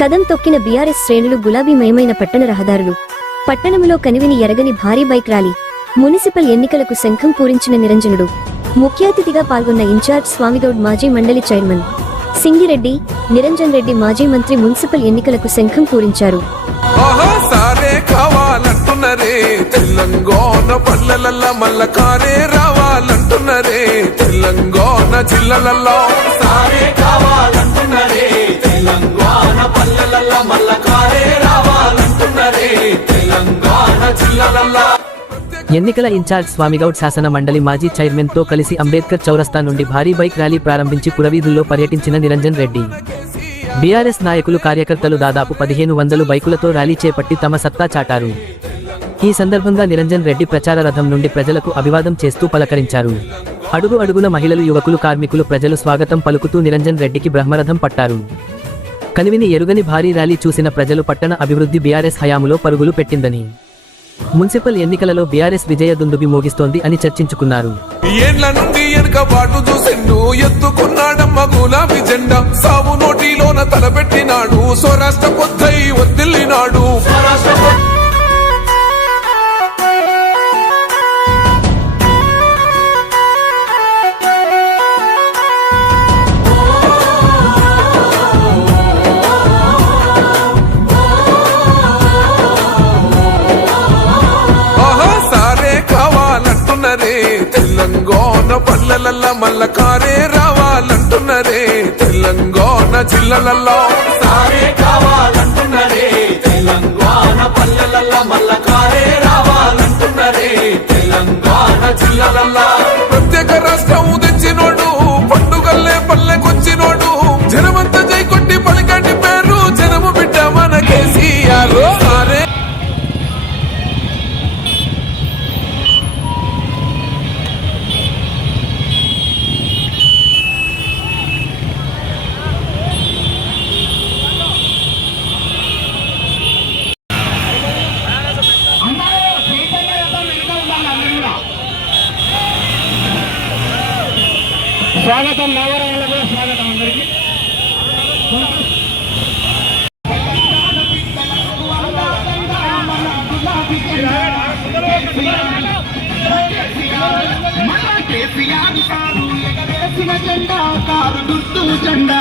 కదం తొక్కిన బీఆర్ఎస్ శ్రేణులు గులాబీమయమైన పట్టణ రహదారులు. పట్టణములో కనివిని ఎరగని భారీ బైక్ ర్యాలీ. మున్సిపల్ ఎన్నికలకు శంఖం పూరించిన నిరంజనుడు. ముఖ్య అతిథిగా పాల్గొన్న ఇన్ఛార్జ్ స్వామిగౌడ్ మాజీ మండలి చైర్మన్. సింగిరెడ్డి నిరంజన్ రెడ్డి మాజీ మంత్రి మున్సిపల్ ఎన్నికలకు శంఖం పూరించారు. కావాలంటున్నరే తెలంగాణ పల్లెలల్ల మల్ల కారే రావాలంటున్నరే తెలంగాణ ఎన్నికల ఇన్ఛార్జ్ స్వామిగౌడ్ శాసన మండలి మాజీ చైర్మన్తో కలిసి అంబేద్కర్ చౌరస్తా నుండి భారీ బైక్ ర్యాలీ ప్రారంభించి పురవీధుల్లో పర్యటించిన నిరంజన్ రెడ్డి. బీఆర్ఎస్ నాయకులు కార్యకర్తలు దాదాపు పదిహేను వందలు బైకులతో ర్యాలీ చేపట్టి తమ సత్తా చాటారు. ఈ సందర్భంగా నిరంజన్ రెడ్డి ప్రచార రథం నుండి ప్రజలకు అభివాదం చేస్తూ పలకరించారు. అడుగు అడుగున మహిళలు యువకులు కార్మికులు ప్రజలు స్వాగతం పలుకుతూ నిరంజన్ రెడ్డికి బ్రహ్మరథం పట్టారు. కనివిని ఎరుగని భారీ ర్యాలీ చూసిన ప్రజలు పట్టణ అభివృద్ధి బీఆర్ఎస్ హయాములో పరుగులు పెట్టిందని. మున్సిపల్ ఎన్నికలలో బీఆర్ఎస్ విజయ దుందుబి మోగిస్తోంది అని చర్చించుకున్నారు. ఏండ్ల ఎత్తుకున్నాడమ్మ గులాబీ జెండా. సాగు నోటిలోన తలపెట్టినాడు స్వరాష్ట్ర పొద్దై వదిలినాడు మల్ల కారే రావాలంటున్నరే తెలంగాణ జిల్లలలో స్వాగతం నవరాలకు స్వాగతం అందరికి. జెండా.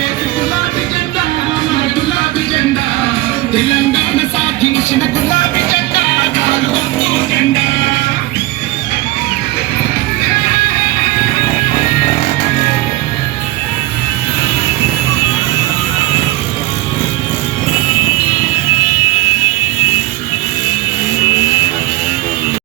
dance if you.